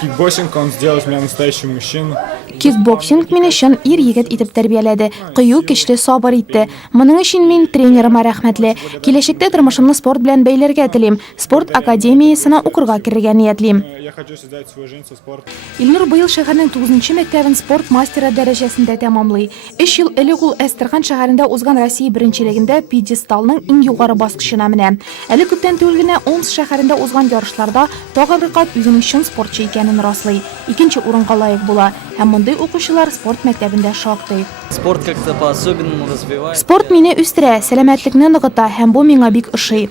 Кикбоксинг, он сделал меня настоящим мужчиной. Кикбоксинг мені шын ир-егет итеп тәрбияләде. Кыю кечле сабыр итте. Моның өчен мин тренерыма рәхмәтле. Киләчәктә тормышымны спорт белән бәйләргә телим. Спорт академиясына укырга керергә ниятлим. Я хочу связать свою жизнь со спортом. Илнур быел шәһәрнең 9-нчы мәктәбен спорт мастеры дәрәҗәсендә тәмамлый. 3 ел элек ул Әстерхан шәһәрендә узган Россия беренчелегендә пьедесталның иң югары баскычына менә. Әле күптән түгел генә Омск шәһәрендә узган ярышларда тагын рикат үзенең чын спортчы икәнен раслый. Икенче урынга лаек була. Һәм мондый укучылар спорт мәктәбендә шактый. Спорт как-то по-особенному развивает. Спорт мине үстерә, сәламәтлекне ныгыта һәм бу миңа бик ошый.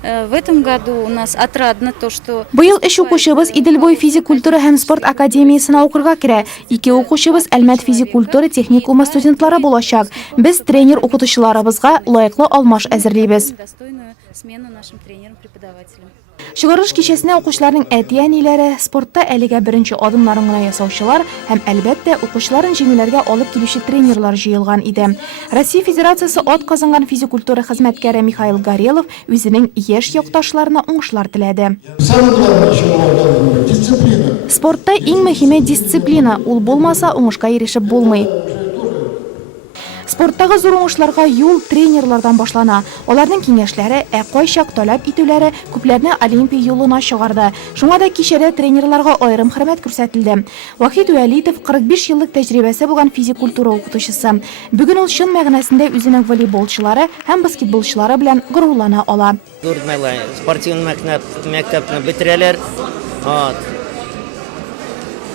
В этом году у нас отрадно то, что... Быел 3 укучыбыз Иделбой физик культура һәм спорт академиясына укырга керә. 2 укучыбыз Әлмәт физик культура техникумы студентлары булачак. Без тренер укытучыларыбызга лаеклы алмаш әзерлибез. Достойную смену нашим тренерам-преподавателям. Чыгарыш кичәсенә укучыларның әти-әниләре, спортта әлегә беренче адымнарын гына ясаучылар һәм әлбәттә укучыларын җиңүләргә алып килүче тренерлар җыелган иде. Россия Федерациясе ат казанган физик культура хезмәткәре Михаил Горелов үзенең яшь якташларына уңышлар теләде. Спортта иң мөһиме дисциплина, ул булмаса уңышка ирешеп булмый. Спорттагы зур уңышларга юл тренерлардан башлана. Аларның киңәшләре, кайчак таләп итүләре күпләрне Олимпия юлына чыгарды. Шуңа да кичәдә тренерларга аерым хөрмәт күрсәтелде. Вахит Вәлитов 45 еллык тәҗрибәсе булган физик культура укытучысы. Бүген ул чын мәгънәсендә үзенең волейболчылары һәм баскетболчылары белән горурлана ала. Спортивный мәктәпне бетерәләр.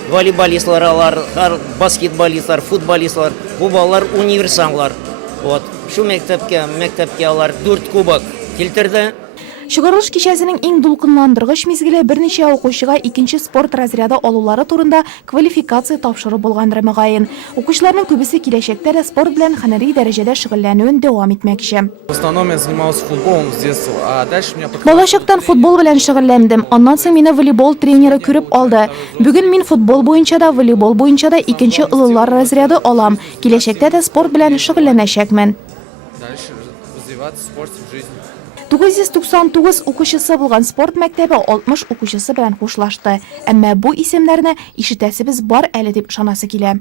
Волейболистлар, баскетболистлар, футболистлар, бу балалар универсаллар. Шу мәктәпкә алар 4 кубок килтерде. Чыгарылыш кичәсенең иң дулкынландыргыч мизгеле берничә укучыга икенче спорт разряды алулары турында квалификация тапшыру булгандыр мөгаен. Укучыларның күбесе киләчәктә дә спорт белән һөнәри дәрәҗәдә шөгыльләнүен дәвам итмәкче. В основном я занимался футболом с детства, а дальше меня Балачактан футбол белән шөгыльләндем. Аннан соң мине волейбол тренеры күреп алды. Бүген мин футбол буенча да, волейбол буенча да икенче ылылар разряды алам. Киләчәктә дә спорт белән шөгыльләнәчәкмен. дальше развиваться в спорте в жизни. 999 укучысы булган спорт мәктәбе 60 укучысы белән хушлашты. Әмма бу исемнәрне ишетәсебез бар әле дип ышанасы килә.